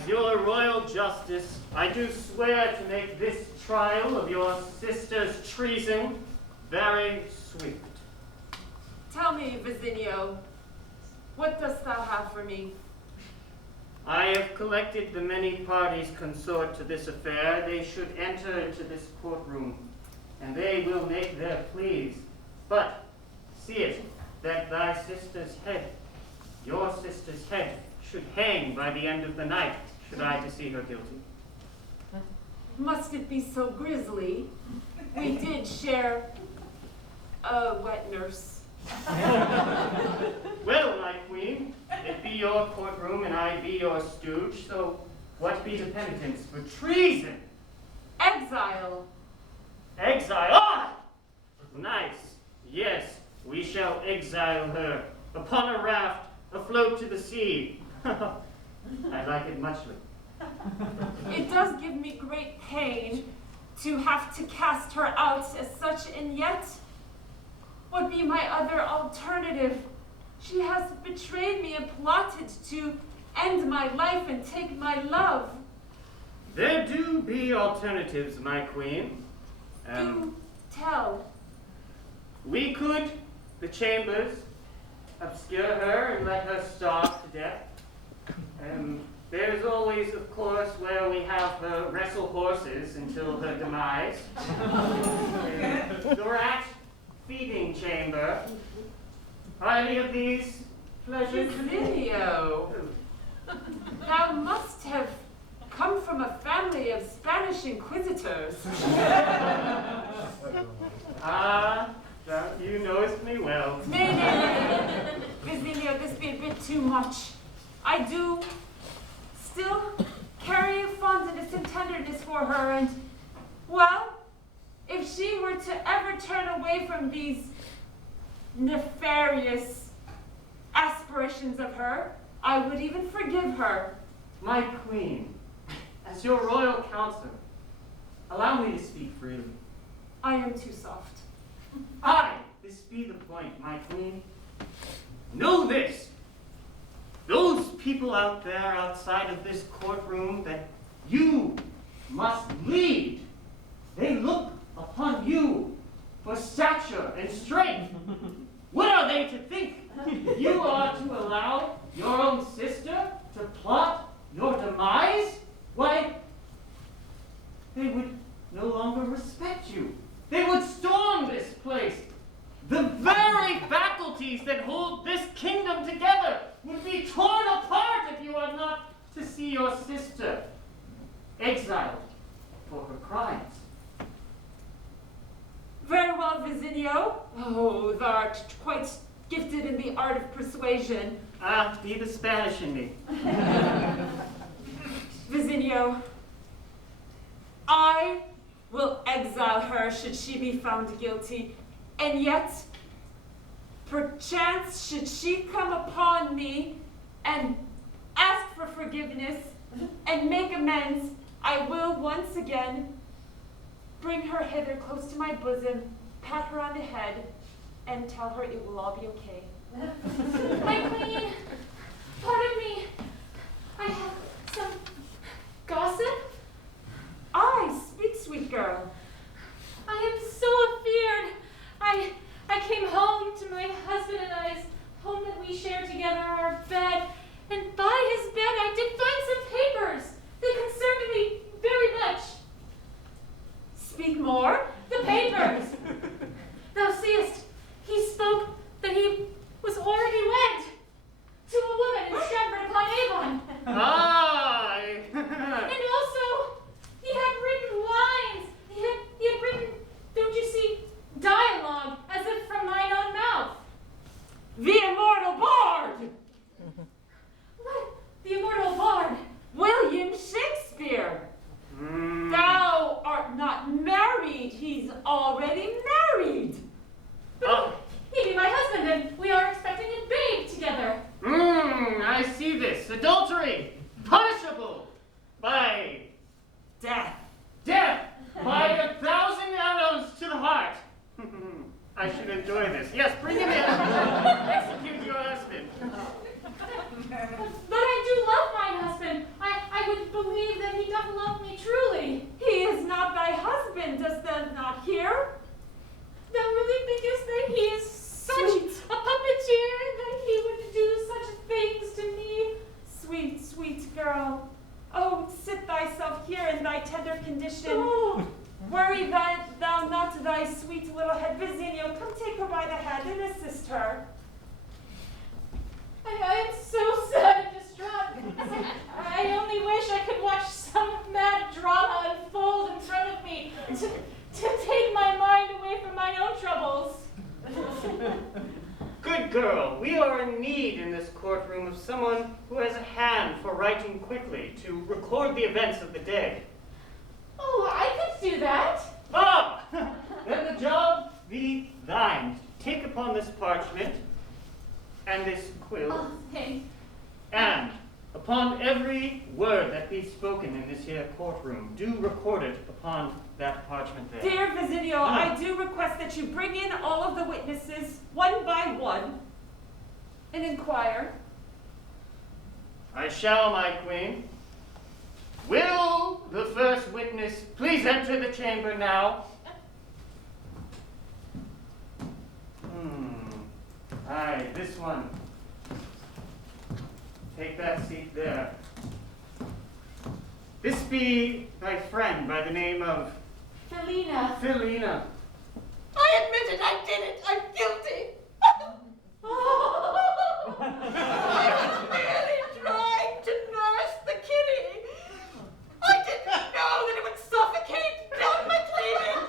As your royal justice, I do swear to make this trial of your sister's treason very swift. Tell me, Vizinio, what dost thou have for me? I have collected the many parties consort to this affair. They should enter into this courtroom, and they will make their pleas. But see it that thy sister's head, your sister's head, should hang by the end of the night, should I to see her guilty. Must it be so grisly? We did share a wet nurse. Well, my queen, it be your courtroom and I be your stooge, so what be the penitence for treason? Exile. Exile? Ah! Nice. Yes, we shall exile her upon a raft afloat to the sea. I like it muchly. It does give me great pain to have to cast her out as such, and yet, what be my other alternative? She has betrayed me and plotted to end my life and take my love. There do be alternatives, my queen. Do tell. We could, the chambers, obscure her and let her starve to death. There's always, of course, where we have her wrestle horses until her demise. The rat feeding chamber. Are any of these pleasures? Vizinio, thou must have come from a family of Spanish inquisitors. You knowest me well. Nay. Vizinio, this be a bit too much. I do still carry a fondness and tenderness for her, and, well, if she were to ever turn away from these nefarious aspirations of her, I would even forgive her. My queen, as your royal counselor, allow me to speak freely. I am too soft. Aye, this be the point, my queen. Know this. Those people out there outside of this courtroom that you must lead, they look upon you for stature and strength. What are they to think? You are to allow your own sister to plot your demise? Why, they would no longer respect you. They would storm this place. The very faculties that hold this kingdom together would be torn apart if you are not to see your sister exiled for her crimes. Very well, Vizinio. Oh, thou art quite gifted in the art of persuasion. Be the Spanish in me. Vizinio, I will exile her should she be found guilty, and yet, perchance should she come upon me and ask for forgiveness and make amends, I will once again bring her hither close to my bosom, pat her on the head, and tell her it will all be okay. My queen, pardon me. I have some gossip. Aye, speak, sweet girl. I am so afeared. I came home to my husband and I's home that we share together, our bed, and by his bed I did find some papers that concerned me very much. Speak more. The papers. Thou seest, he spoke that he was already wed to a woman in Stratford upon Avon. Aye. And also, he had written lines. He had written, don't you see, dialogue as if from mine own mouth. The immortal bard! What? The immortal bard? William Shakespeare! Thou art not married, he's already married! But he be my husband, and we are expecting a babe together. I see this. Adultery, punishable by Death. death, by 1,000 arrows to the heart. I should enjoy this. Yes, bring him in. Execute your husband. But I do love my husband. I would Worry thou not thy sweet little head. Vizinio, come take her by the hand and assist her. I am so sad and distraught. I only wish I could watch some mad drama unfold in front of me to take my mind away from my own troubles. Good girl, we are in need in this courtroom of someone who has a hand for writing quickly to record the events of the day. Oh, I could do that. Ah! Then the job be thine. Take upon this parchment and this quill, Oh, thanks. and upon every word that be spoken in this here courtroom, do record it upon that parchment there. Dear Vizinio, I do request that you bring in all of the witnesses one by one and inquire. I shall, my queen. Will the first witness please enter the chamber now? Aye, this one. Take that seat there. This be thy friend by the name of Felina. Felina. I admit it, I did it, I'm guilty. I was merely trying to nurse the kitty. I didn't know that it would suffocate down my cleavage.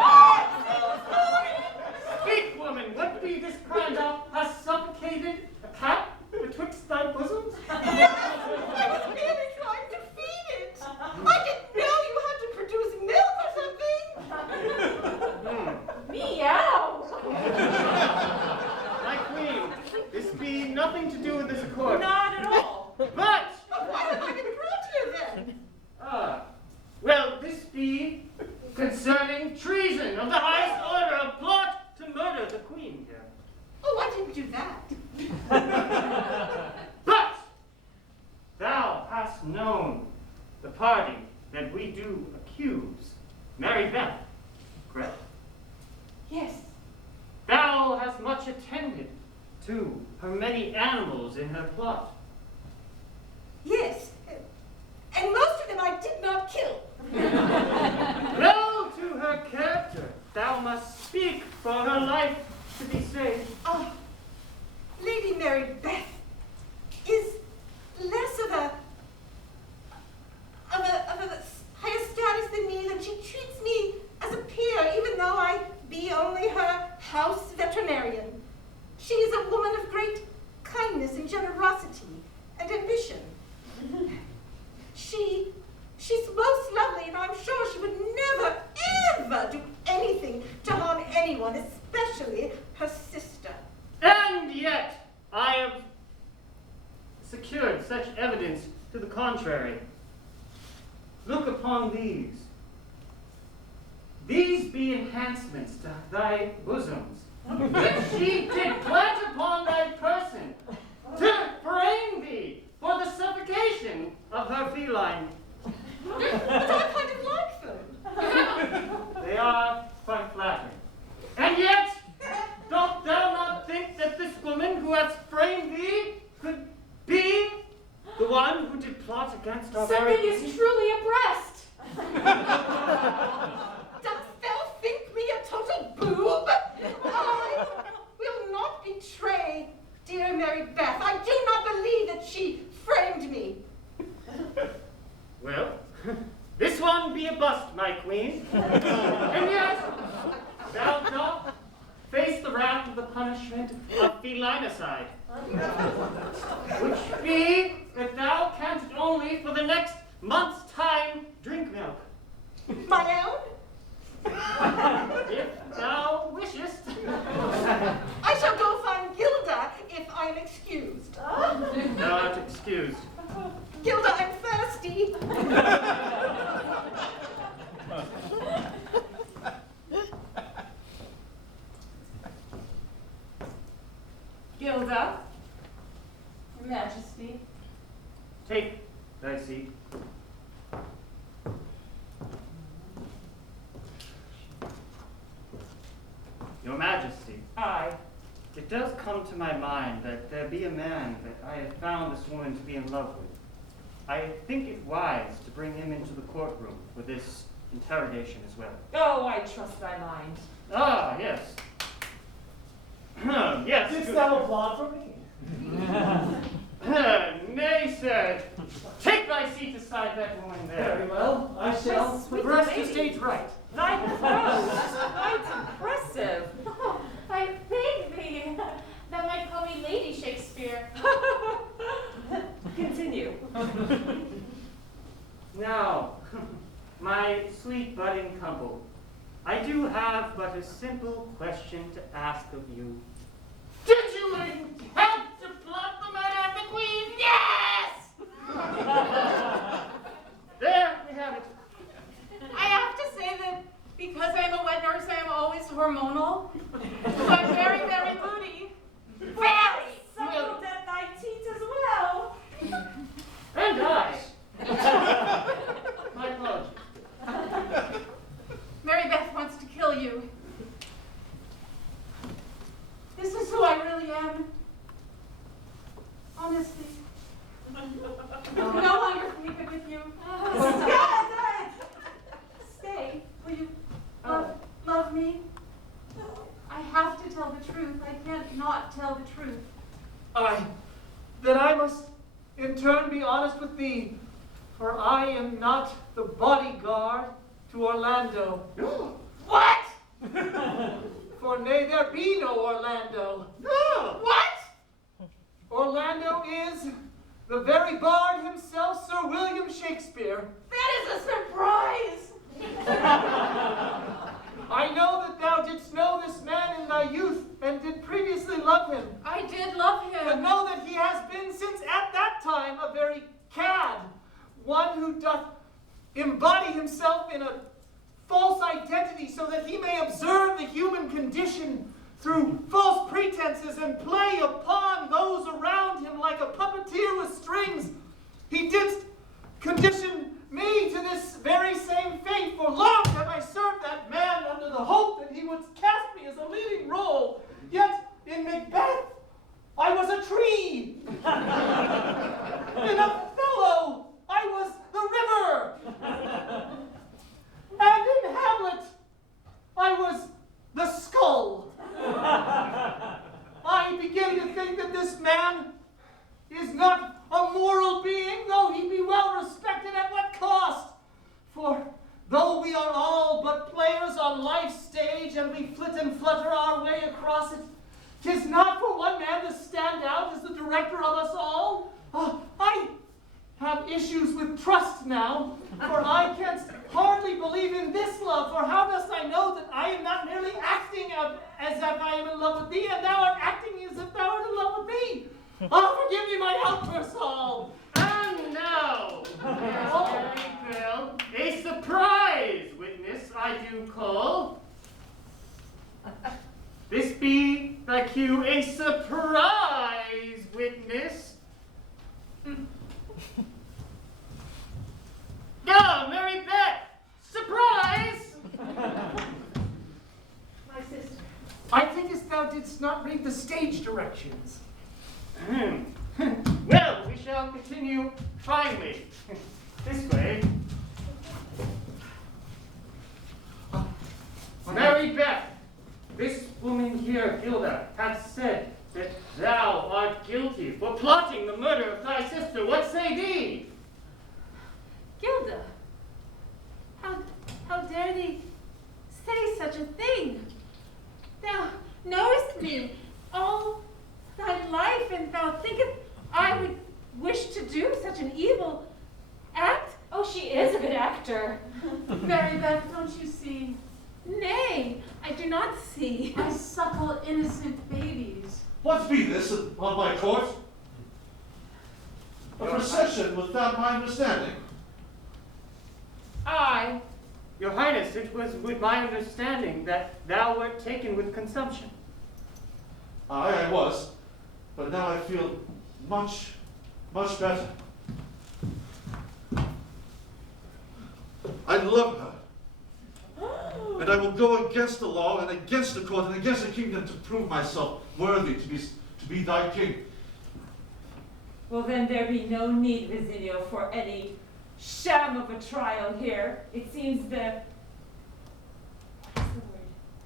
I'm so sorry. Speak, woman, what be this crime thou hast suffocated a cat betwixt thy bosoms? Yes, I was merely trying to feed it. I didn't know you had to produce milk or something. Meow. My queen, this be nothing to do with this court. Not at all. But, Why have I been brought here then? well, this be concerning treason of the highest order, a plot to murder the queen here. Oh, I didn't do that. But thou hast known the party that we do accuse, Mary Beth, correct? Yes. Thou hast much attended to her many animals in her plot. Yes, and most of them I did not kill. Well, to her character, thou must speak for her life to be safe. Oh, Lady Mary Beth is less of a higher status than me, that she treats me as a peer, even though I be only her house veterinarian. She is a woman of great kindness and generosity and ambition. She's most lovely, and I'm sure she would never, ever do anything to harm anyone, especially her sister. And yet, I have secured such evidence to the contrary. Look upon these. These be enhancements to thy bosoms, that she did plant upon thy person, to frame thee for the suffocation of her feline. But I kind of like them. They are quite flattering. And yet, dost thou not think that this woman who hath framed thee could be the one who did plot against our very Something is truly a breast. Dost thou think me a total boob? I will not betray dear Mary Beth. I do not believe that she framed me. Well, this one be a bust, my queen. And yet, thou dost face the wrath of the punishment of felinicide, which be that thou canst only for the next month's time drink milk. My own? If thou wishest. I shall go find Gilda if I'm excused. Thou art excused. Gilda, I'm thirsty. Gilda. Your Majesty. Take thy seat. Your Majesty, Aye. it does come to my mind that there be a man that I have found this woman to be in love with. I think it wise to bring him into the courtroom for this interrogation as well. Oh, I trust thy mind. Ah, yes. Yes. Didst thou applaud for me? Nay, sir. Take thy seat beside that woman there. Very well, I shall. My sweet Press the lady. stage right. Thy prose is quite impressive. Oh, I thank thee. Thou might call me Lady Shakespeare. Continue. Now, my sweet budding couple, I do have but a simple question to ask of you. Did you intend to plot the murder of the Queen? Yes! There we have it. I have to say that because I'm a wet nurse, I am always hormonal. So I'm very, very moody. Very! Suckled at thy teat as well. And I. My apologies. Mary Beth wants to kill you. This is who I really am. Honestly. No longer sleep with you. Stay. Will you love me? I have to tell the truth. I can't not tell the truth. Then I must in turn be honest with thee, for I am not the bodyguard to Orlando. What? For nay, there be no Orlando. No! What? Orlando is the very bard himself, Sir William Shakespeare. That is a surprise. I know that thou didst know this man in thy youth, and did previously love him. I did love But him. know that he has been since at that time a very cad, one who doth embody himself in a false identity so that he may observe the human condition through false pretenses and play upon those around him like a puppeteer with strings. He didst condition me to this very same fate, for long have I served that man under the hope that he would cast me as a leading role. Yet in Macbeth, I was a tree. In Othello, I was the river. And in Hamlet, I was the skull. I begin to think that this man is not a moral being, though he be well respected at what cost. For though we are all but players on life's stage, and we flit and flutter our way across it, 'tis not for one man to stand out as the director of us all. I have issues with trust now, for I can't hardly believe in this love, for how dost I know that I am not merely acting out as if I am in love with thee, and thou art acting as if thou art in love with me? Oh, forgive me my outbursts all. And now, Mary Bell, a surprise witness I do call. This be the cue, a surprise witness. No, Mary Beth, surprise! My sister. I thinkest thou didst not read the stage directions. Well, we shall continue finely. This way. Mary Beth, this woman here, Gilda, hath said that thou art guilty for plotting the murder of thy sister. What say thee? Gilda, how dare thee say such a thing? Thou knowest me all thy life, and thou thinkest I would wish to do such an evil act? Oh, she is a good actor. Mary Beth, don't you see? Nay, I do not see. I suckle innocent babies. What be this on my court? A procession without my understanding. I, your highness, it was with my understanding that thou wert taken with consumption. I was, but now I feel much, much better. I love her. And I will go against the law and against the court and against the kingdom to prove myself worthy to be thy king. Well, then there be no need, Vizinio, for any sham of a trial here. It seems what is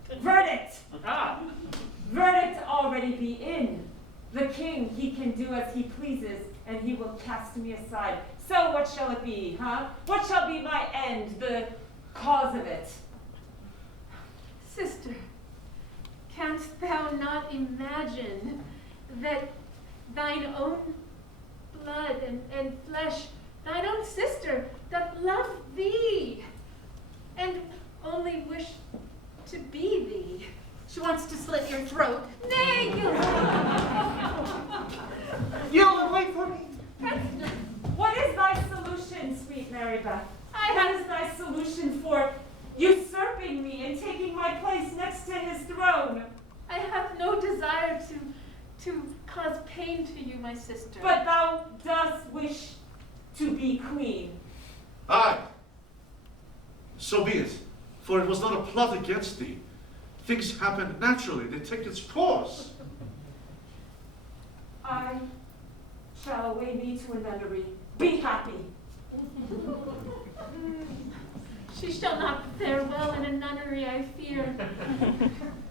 the word? Verdict! Ah, Verdict already be in. The king, he can do as he pleases, and he will cast me aside. So what shall it be, huh? What shall be my end, the cause of it? Sister, canst thou not imagine that thine own blood and flesh, thine own sister, doth love thee, and only wish to be thee? She wants to slit your throat. Nay, Yield and wait for me. What is thy solution, sweet Mary Beth? I What have- is thy solution for usurping me and taking my place next to his throne? I have no desire to cause pain to you, my sister. But thou dost wish to be queen. Aye. So be it, for it was not a plot against thee. Things happen naturally, they take its course. I shall away me to a nunnery. Be happy. She shall not fare well in a nunnery, I fear.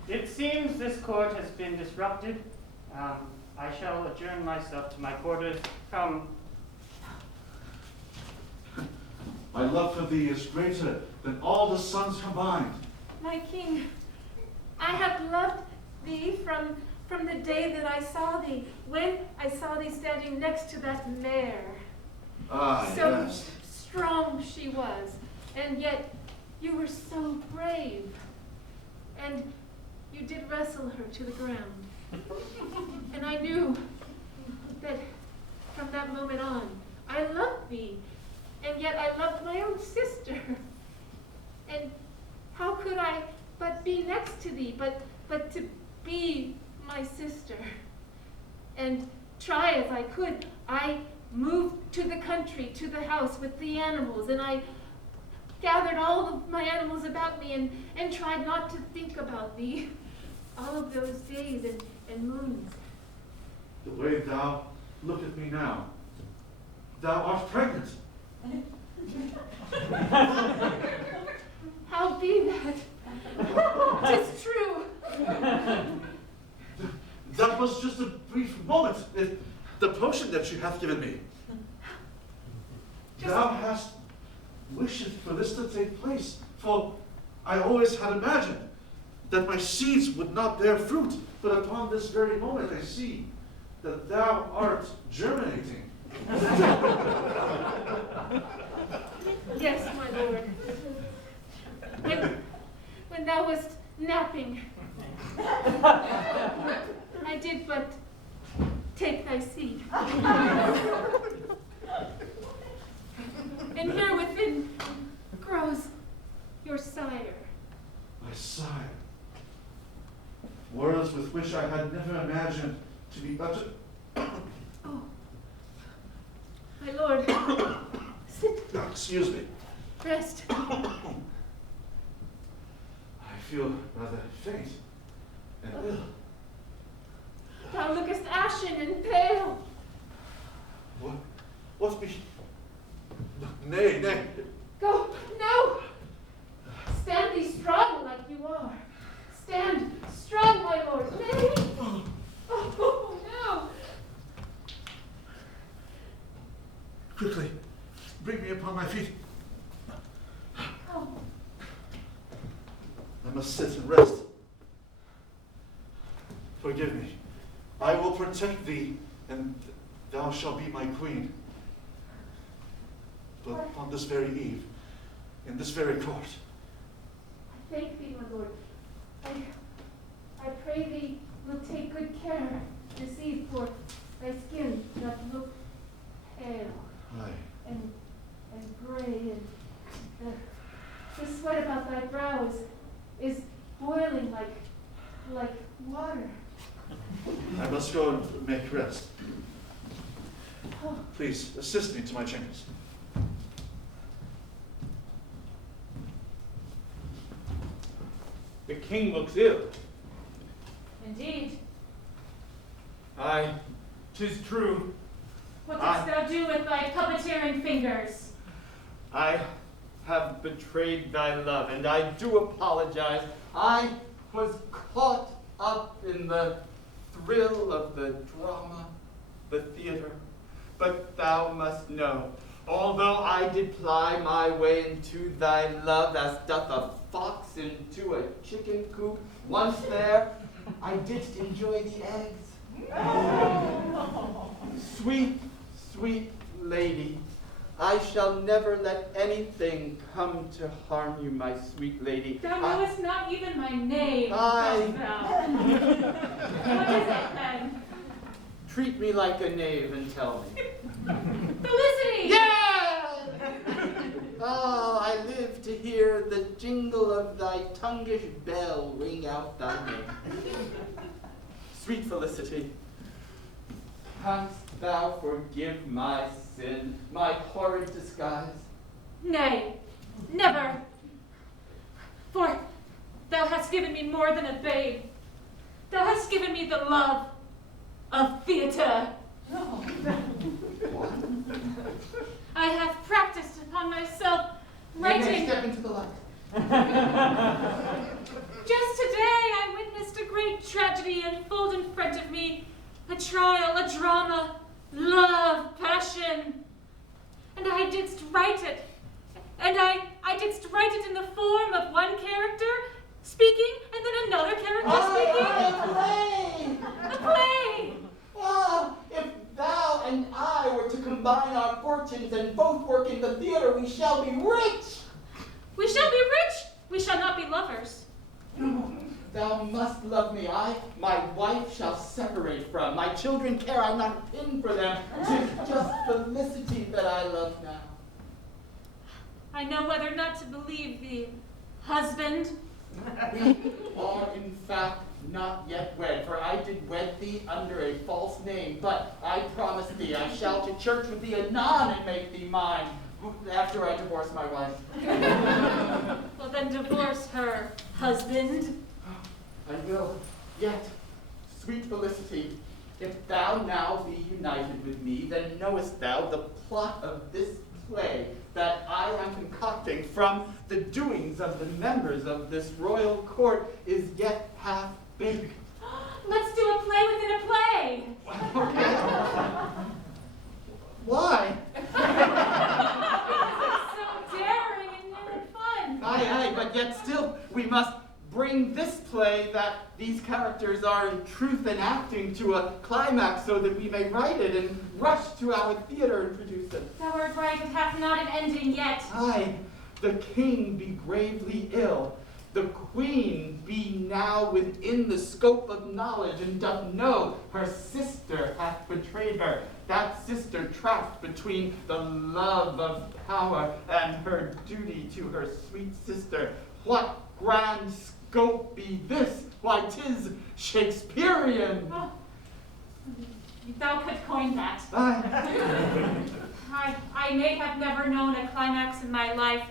it seems this court has been disrupted. I shall adjourn myself to my quarters. Come. My love for thee is greater than all the suns combined. My king, I have loved thee from the day that I saw thee, when I saw thee standing next to that mare. Ah, So yes. strong she was, and yet you were so brave. And you did wrestle her to the ground. And I knew that from that moment on, I loved thee, and yet I loved my own sister. And how could I but be next to thee, but to be my sister? And try as I could, I moved to the country, to the house with the animals, and I gathered all of my animals about me and tried not to think about thee all of those days and moons. The way thou look at me now, thou art pregnant. How be that? 'Tis true. That was just a brief moment. The potion that you hath given me. Thou hast wished for this to take place, for I always had imagined that my seeds would not bear fruit, but upon this very moment I see that thou art germinating. Yes, my lord. When thou wast napping, I did but take thy seed. And here within grows your sire. My sire. Words with which I had never imagined to be uttered. Oh, my lord, sit, Excuse me. rest. I feel rather faint and ill. Thou lookest ashen and pale. What be? Nay, nay. Go, no! Stand thee strong like you are. Stand strong, my lord. Nay! Oh, no! Quickly, bring me upon my feet. Oh, I must sit and rest. Forgive me. I will protect thee, and thou shalt be my queen. But on this very eve, in this very court, I thank thee, my lord. I pray thee will take good care this eve, for thy skin doth look pale aye, and gray, and the sweat about thy brow is boiling like water. I must go and make rest. Oh, Please, assist me to my chambers. The king looks ill. Indeed. Aye, 'tis true. What didst thou do with thy puppeteering fingers? I have betrayed thy love, and I do apologize. I was caught up in the thrill of the drama, the theater. But thou must know, although I did ply my way into thy love as doth a fox into a chicken coop, once there, I didst enjoy the eggs. Sweet, sweet lady, I shall never let anything come to harm you, my sweet lady. Thou knowest not even my name, I- dost thou? What is it, then? Treat me like a knave and tell me. Felicity! Yeah! Oh, I live to hear the jingle of thy tonguish bell ring out thy name. Sweet Felicity, canst thou forgive my sin, my horrid disguise? Nay, never. For thou hast given me more than a babe. Thou hast given me the love of theater. I have practiced upon myself writing. Step into the light. Just today I witnessed a great tragedy unfold in front of me. A trial, a drama, love, passion. And I didst write it. And I didst write it in the form of one character speaking and then another character speaking. A play! Ah, if thou and I were to combine our fortunes and both work in the theater, we shall be rich. We shall be rich. We shall not be lovers. Thou must love me. I, my wife, shall separate from. My children care I not a pin for them. 'Tis just Felicity that I love now. I know whether or not to believe thee, husband. We are, in fact, not yet wed, for I did wed thee under a false name. But I promise thee I shall to church with thee anon and make thee mine, after I divorce my wife. Well, then divorce her, husband. I will. Yet, sweet Felicity, if thou now be united with me, then knowest thou the plot of this play that I am concocting from the doings of the members of this royal court is yet half baked. Let's do a play within a play. Okay. Why? It's so daring and new and fun. Aye, but yet still we must bring this play that these characters are in truth enacting to a climax so that we may write it and rush to our theater and produce it. Thou art right, it hath not an ending yet. Aye, the king be gravely ill. The queen be now within the scope of knowledge and doth know her sister hath betrayed her. That sister trapped between the love of power and her duty to her sweet sister. What grand scope be this? Why, 'tis Shakespearean. Oh, thou couldst coin that. Aye. I may have never known a climax in my life,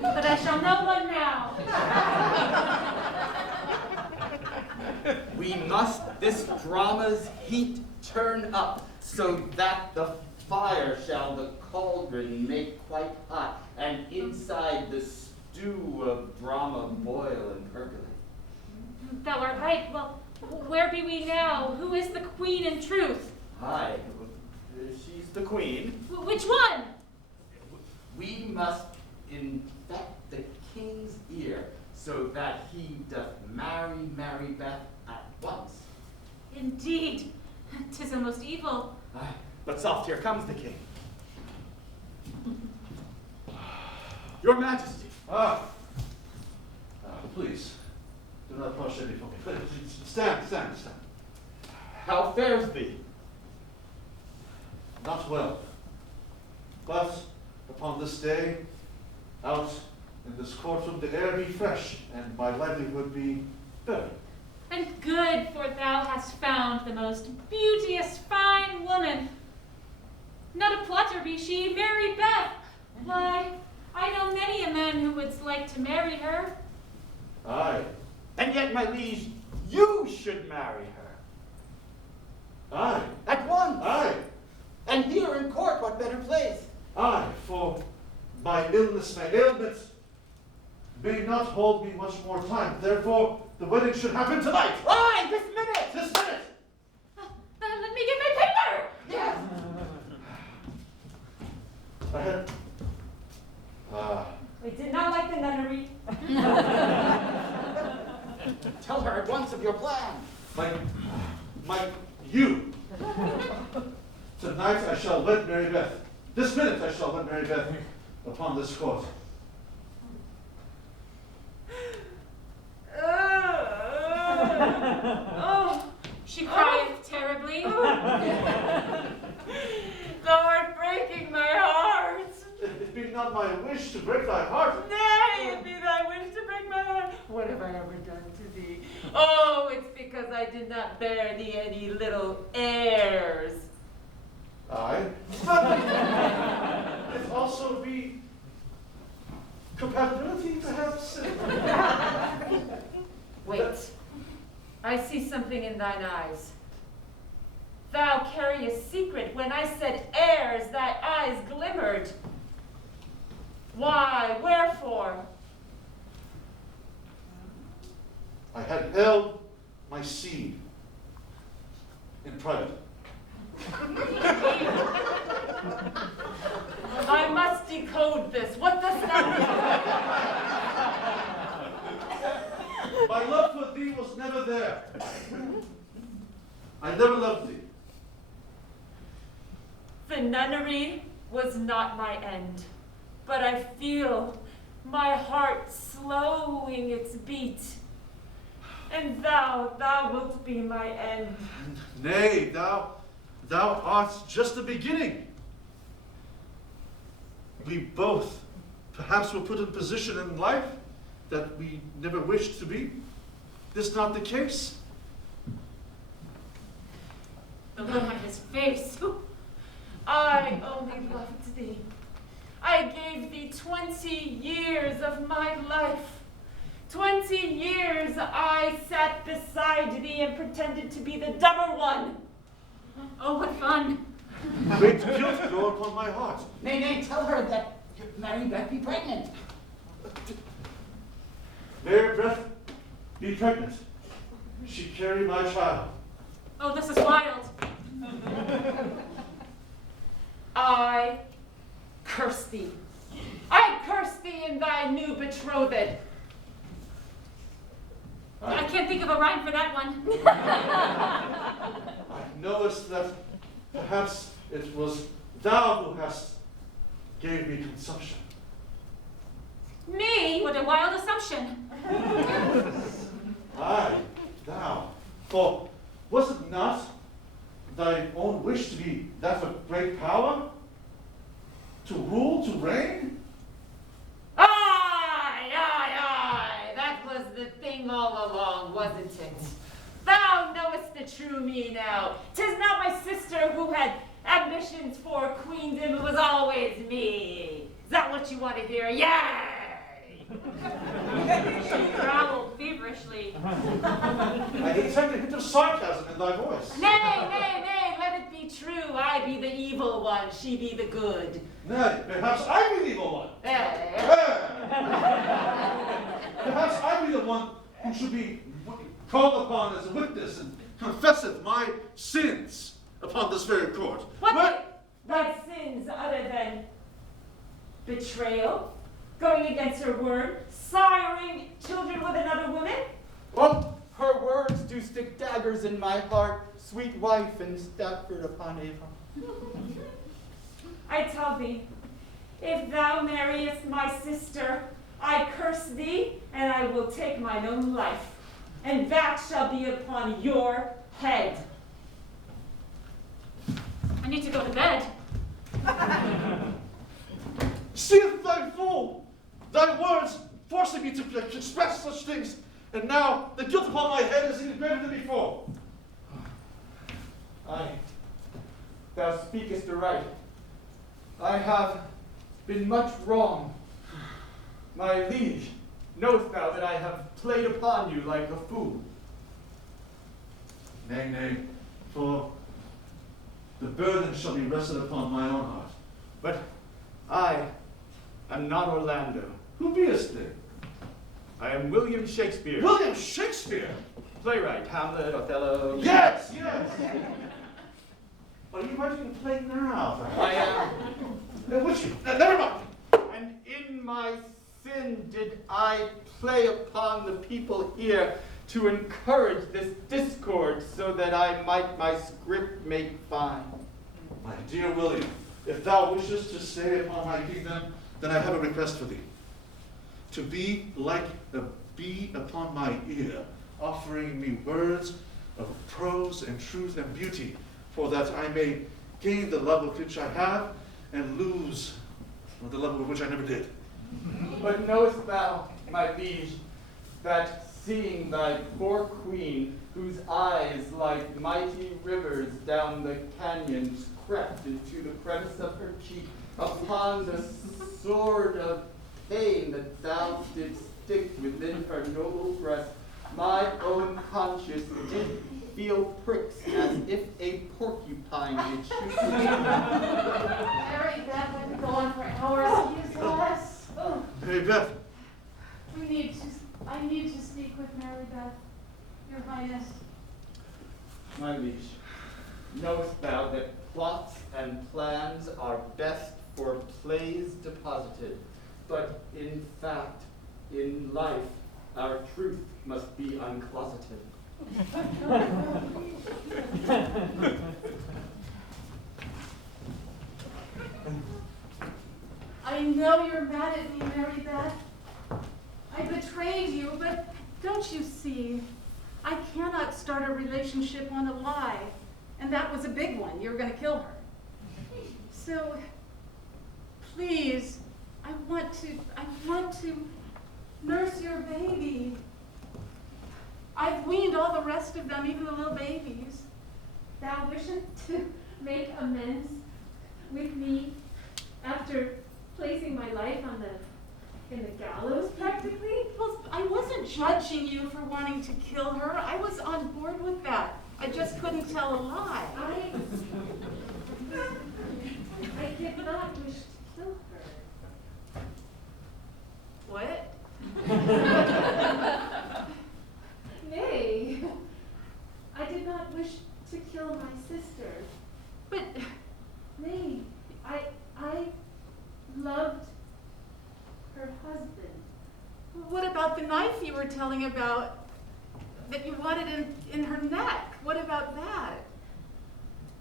but I shall know one now. We must this drama's heat turn up, so that the fire shall the cauldron make quite hot, and inside the stew of drama boil and percolate. Thou art right. Well, where be we now? Who is the queen in truth? Aye, she's the queen. Which one? We must infect the king's ear, so that he doth marry Mary Beth at once. Indeed, 'tis a most evil. Aye, but soft, here comes the king. Your Majesty. Please, do not prostrate before me. Stand. How fares thee? Not well. But upon this day, out in this courtroom, the air be fresh, and my livelihood be better. And good, for thou hast found the most beauteous fine woman. Not a plotter be she, Mary Beth. Why, I know many a man who would like to marry her. Aye. And yet, my liege, you should marry her. Aye. At once. Aye. And here in court, what better place? Aye, for my illness, my ailment, may not hold me much more time. Therefore, the wedding should happen tonight. Why? This minute! This minute! Let me get my paper! Yes. I had... I did not like the nunnery. Tell her at once of your plan. you. Tonight I shall wed Mary Beth. This minute I shall wed Mary Beth upon this court. Oh, she crieth terribly. Thou art breaking my heart. It be not my wish to break thy heart. Nay, it be thy wish to break my heart. What have I ever done to thee? Oh, it's because I did not bear thee any little heirs. Aye. But it also be compatibility, perhaps. Wait, I see something in thine eyes. Thou carry a secret. When I said heirs, thy eyes glimmered. Why? Wherefore? I had held my seed in private. I must decode this. What dost thou mean? My love for thee was never there. I never loved thee. The nunnery was not my end, but I feel my heart slowing its beat. And thou wilt be my end. Nay, thou art just the beginning. We both perhaps were put in a position in life that we never wished to be. This not the case? The look on his face. I only loved thee. I gave thee 20 years of my life. 20 years I sat beside thee and pretended to be the dumber one. Oh, what fun. Great guilt grow upon my heart. Nay, tell her that Mary Beth be pregnant. Mary Beth be pregnant. She carry my child. Oh, this is wild. I curse thee. I curse thee in thy new betrothed. I can't think of a rhyme for that one. I noticed that perhaps it was thou who hast gave me consumption. Me? What a wild assumption. Aye, thou. For was it not thy own wish to be that of great power? To rule, to reign? Aye. That was the thing all along, wasn't it? Thou knowest the true me now. 'Tis not my sister who had ambitions for queendom, it was always me. Is that what you want to hear? Yay! She growled feverishly. I detect a hint of sarcasm in thy voice. Nay, let it be true. I be the evil one, she be the good. Nay, perhaps I be the evil one. Eh? Perhaps I be the one who should be called upon as a witness and confesseth my sins upon this very court. What thy sins other than betrayal, going against her word, siring children with another woman? Well, her words do stick daggers in my heart, sweet wife in Stratford upon Avon. I tell thee, if thou marriest my sister, I curse thee, and I will take mine own life, and that shall be upon your head. I need to go to bed. Seeth thy fool! Thy words forcing me to express such things, and now the guilt upon my head is even greater than before. Aye, thou speakest aright. I have been much wrong. My liege, knowest thou that I have played upon you like a fool? Nay, for the burden shall be rested upon my own heart. But I am not Orlando. Who beest thou? I am William Shakespeare. William Shakespeare! Playwright, Hamlet, Othello. Yes, yes! Are you writing a play now? I am. Never mind. And in my sin did I play upon the people here to encourage this discord so that I might my script make fine. My dear William, if thou wishest to stay upon my kingdom, then I have a request for thee. To be like a bee upon my ear, offering me words of prose and truth and beauty, for that I may gain the love of which I have, and lose the love of which I never did. But knowest thou, my liege, that seeing thy poor queen, whose eyes like mighty rivers down the canyons crept into the crevice of her cheek, upon the sword of pain that thou didst stick within her noble breast, my own conscience did feel pricks as if a porcupine did shoot me. Mary Beth, I've been going for hours. Useless. Oh, Mary Beth, I need to speak with Mary Beth, Your Highness. My liege, knowest thou that plots and plans are best for plays deposited, but in fact, in life, our truth must be uncloseted. I know you're mad at me, Mary Beth. I betrayed you, but don't you see? I cannot start a relationship on a lie. And that was a big one. You're going to kill her. So, please, I want to nurse your baby. I've weaned all the rest of them, even the little babies. Thou wishest to make amends with me after placing my life in the gallows, practically? Well, I wasn't judging you for wanting to kill her. I was on board with that. I just couldn't tell a lie. I did not wish to kill her. What? Nay, I did not wish to kill my sister. But Nay, I loved her husband. what about the knife you were telling about that you wanted in her neck? What about that?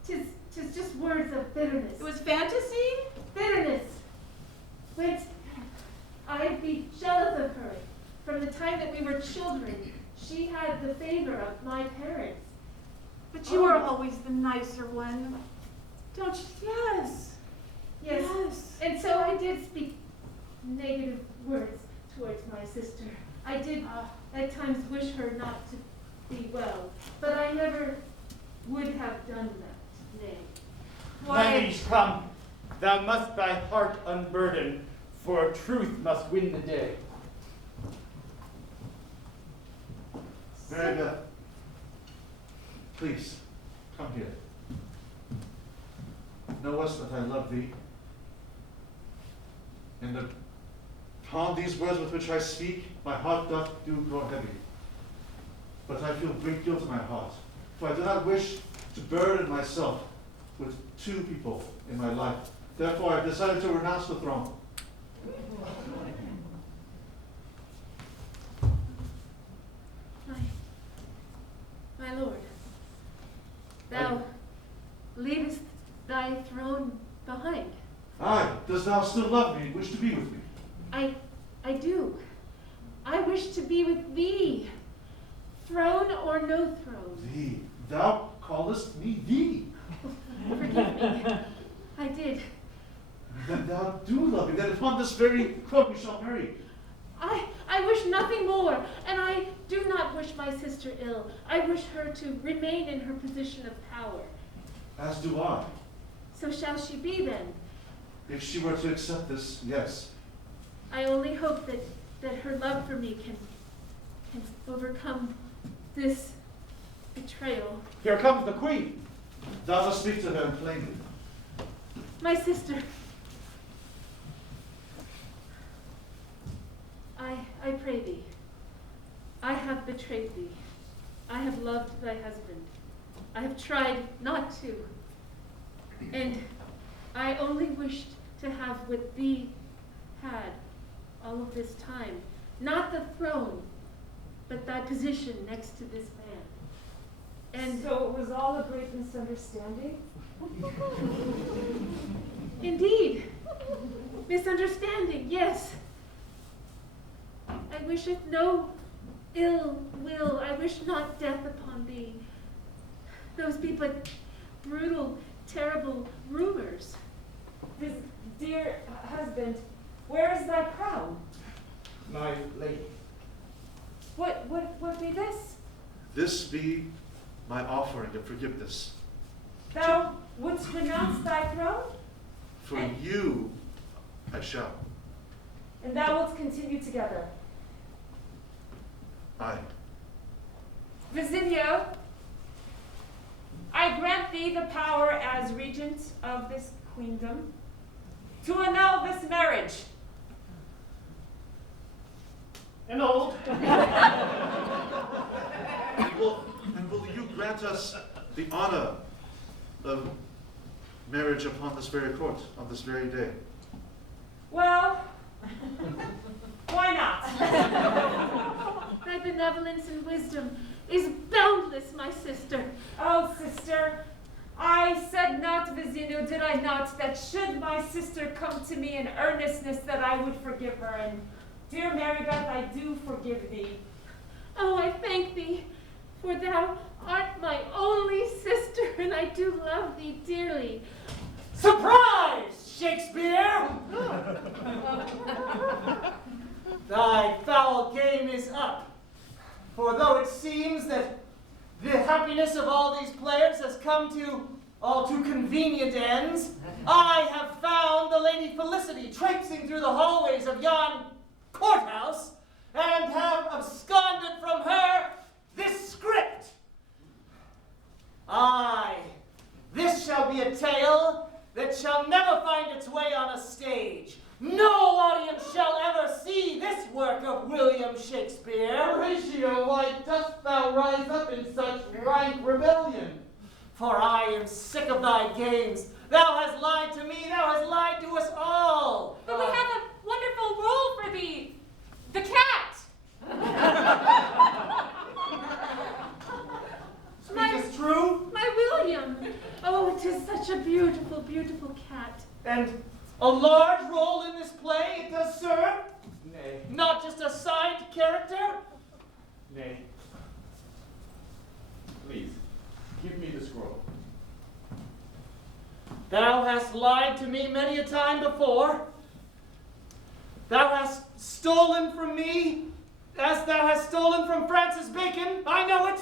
Tis just words of bitterness. It was fantasy? Bitterness. Whence I'd be jealous of her. From the time that we were children, she had the favor of my parents. But you were always the nicer one. Don't you? Yes. Yes. Yes. And so I did speak negative words towards my sister. I did at times wish her not to be well, but I never would have done that. Nay. My liege, come. Thou must thy heart unburden, for truth must win the day. Mary Beth, please, come here. Knowest that I love thee, and that upon these words with which I speak, my heart doth do grow heavy. But I feel great guilt in my heart, for I do not wish to burden myself with two people in my life. Therefore, I have decided to renounce the throne. My lord, thou leavest thy throne behind. Aye, dost thou still love me and wish to be with me? I do. I wish to be with thee, throne or no throne. Thee, thou callest me thee. Forgive me. I did. Then thou do love me, then upon this very crook we shall marry. I wish nothing more, and I do not wish my sister ill. I wish her to remain in her position of power. As do I. So shall she be then. If she were to accept this, yes. I only hope that her love for me can overcome this betrayal. Here comes the queen. Thou must speak to her plainly. My sister, I pray thee, I have betrayed thee. I have loved thy husband. I have tried not to. And I only wished to have what thee had all of this time. Not the throne, but thy position next to this man. And So it was all a great misunderstanding? indeed, misunderstanding, yes. I wisheth no ill will. I wish not death upon thee. Those be but brutal, terrible rumors. This dear husband, where is thy crown? My lady. What be this? This be my offering of forgiveness. Thou wouldst renounce thy throne, For you, I shall. and thou wilt continue together. Aye. Basilio, I grant thee the power as regent of this queendom to annul this marriage. Annulled. And will you grant us the honor of marriage upon this very court, on this very day? Well, why not? Thy benevolence and wisdom is boundless, my sister. Oh, sister, I said not, Vizino, did I not, that should my sister come to me in earnestness that I would forgive her, and dear Mary Beth, I do forgive thee. Oh, I thank thee, for thou art my only sister, and I do love thee dearly. Surprise, Shakespeare! Thy foul game is up. For though it seems that the happiness of all these players has come to all too convenient ends, I have found the Lady Felicity traipsing through the hallways of yon courthouse, and have absconded from her this script. Aye, this shall be a tale that shall never find its way on a stage. No audience shall ever see this work of William Shakespeare. Horatio, why dost thou rise up in such rank rebellion? For I am sick of thy games. Thou hast lied to me, thou hast lied to us all. But we have a wonderful role for thee. The cat. Speakest true, My William! Oh, 'tis such a beautiful, beautiful cat. and a large role in this play it does serve, Nay, not just a side character. nay. Please, give me the scroll. Thou hast lied to me many a time before. Thou hast stolen from me as thou hast stolen from Francis Bacon. I know it.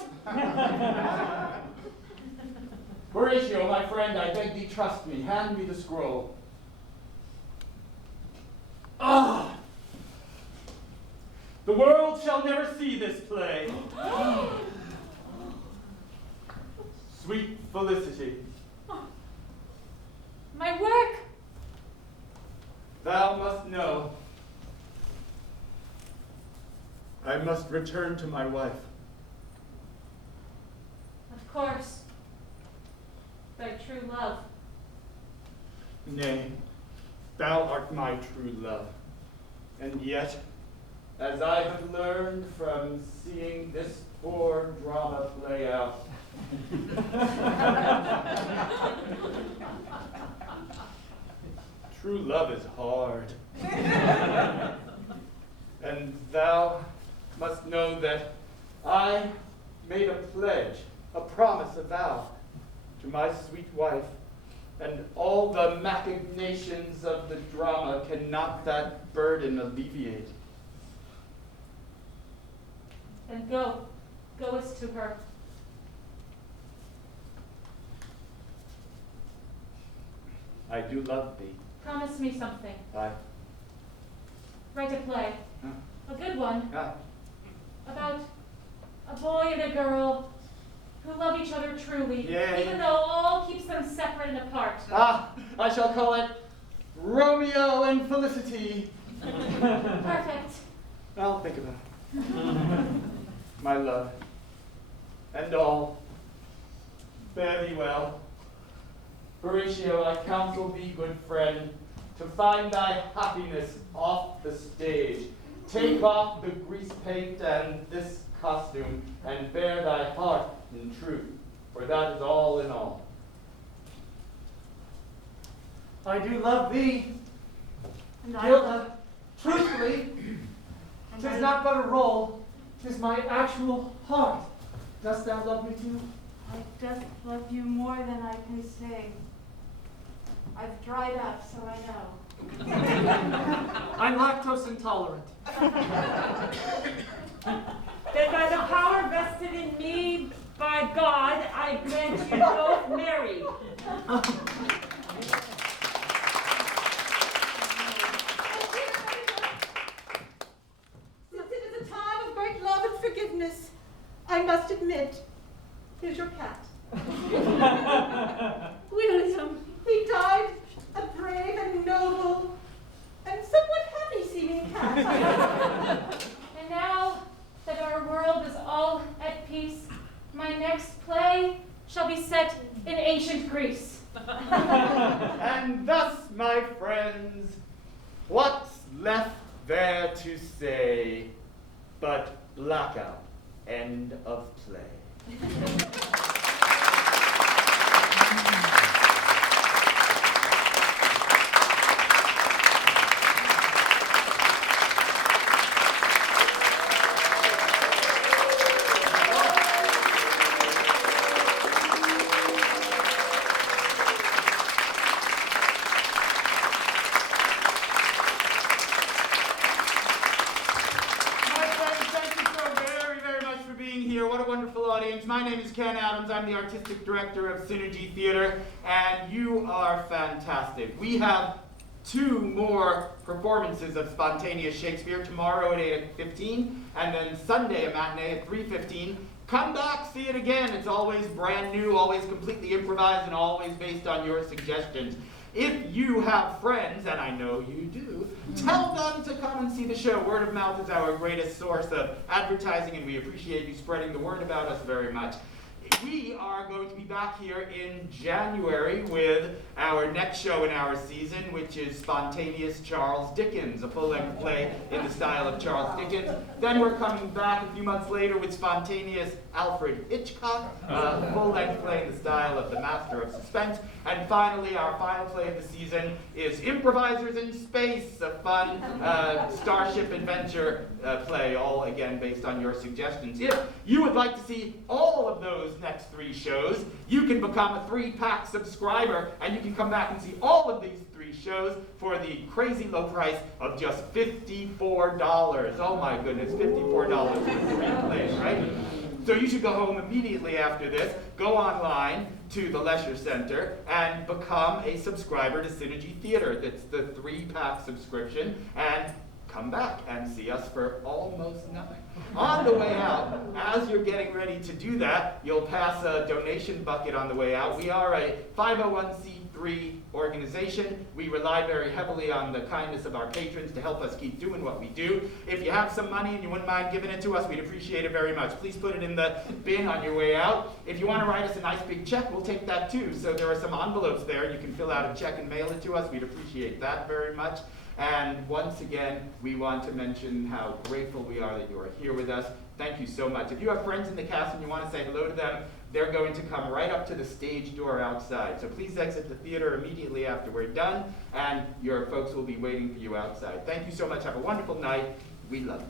Horatio, my friend, I beg thee trust me. Hand me the scroll. Ah, The world shall never see this play. Sweet Felicity, My work. thou must know. I must return to my wife. Of course. Thy true love. Nay, thou art my true love. And yet, as I have learned from seeing this poor drama play out, true love is hard. And thou must know that I made a pledge, a promise, a vow to my sweet wife, and all the machinations of the drama cannot that burden alleviate. Then go. Go us to her. I do love thee. Promise me something. I, Write a play. A good one. ah, About a boy and a girl who love each other truly, Yay. even though all keeps them separate and apart. I shall call it Romeo and Felicity. Perfect. I'll think about it. My love, and all, fare thee well. Horatio, I counsel thee, good friend, to find thy happiness off the stage. Take off the grease paint and this costume, and bear thy heart in truth, for that is all in all. I do love thee, And I Hilda. Truthfully, and 'tis I- not but a role, 'tis my actual heart. Dost thou love me too? I just love you more than I can say. I've dried up, so I know. I'm lactose intolerant. That by the power vested in me by God, I grant you both married. Since it is a time of great love and forgiveness, I must admit, here's your cat. William, He died a brave and noble and somewhat happy-seeming cat. And now that our world is all at peace, my next play shall be set in ancient Greece. And thus, my friends, what's left there to say but blackout, end of play. My friends, thank you so very, very much for being here. What a wonderful audience. My name is Ken Adams. I'm the artistic director of Synergy Theater, and you are fantastic. We have 2 more performances of spontaneous Shakespeare tomorrow at 8:15, and then Sunday a matinee at 3:15. Come back, see it again. It's always brand new, always completely improvised, and always based on your suggestions. If you have friends, and I know you do, tell them to come and see the show. Word of mouth is our greatest source of advertising, and we appreciate you spreading the word about us very much. We are going to be back here in January with our next show in our season, which is Spontaneous Charles Dickens, a full-length play in the style of Charles Dickens. Then we're coming back a few months later with Spontaneous Alfred Hitchcock, a full-length play in the style of The Master of Suspense. And finally, our final play of the season is Improvisers in Space, a fun starship adventure play, all again based on your suggestions. If you would like to see all of those next 3 shows, you can become a 3-pack subscriber, and you can come back and see all of these 3 shows for the crazy low price of just $54. Oh my goodness, $54 for 3 plays, right? So you should go home immediately after this, go online to the Leisure Center, and become a subscriber to Synergy Theater. That's the 3-pack subscription, and come back and see us for almost nothing. On the way out, as you're getting ready to do that, you'll pass a donation bucket on the way out. We are a 501c3 organization. We rely very heavily on the kindness of our patrons to help us keep doing what we do. If you have some money and you wouldn't mind giving it to us, we'd appreciate it very much. Please put it in the bin on your way out. If you want to write us a nice big check, we'll take that too. So there are some envelopes there. You can fill out a check and mail it to us. We'd appreciate that very much. And once again, we want to mention how grateful we are that you are here with us. Thank you so much. If you have friends in the cast and you want to say hello to them, they're going to come right up to the stage door outside. So please exit the theater immediately after we're done, and your folks will be waiting for you outside. Thank you so much. Have a wonderful night. We love you.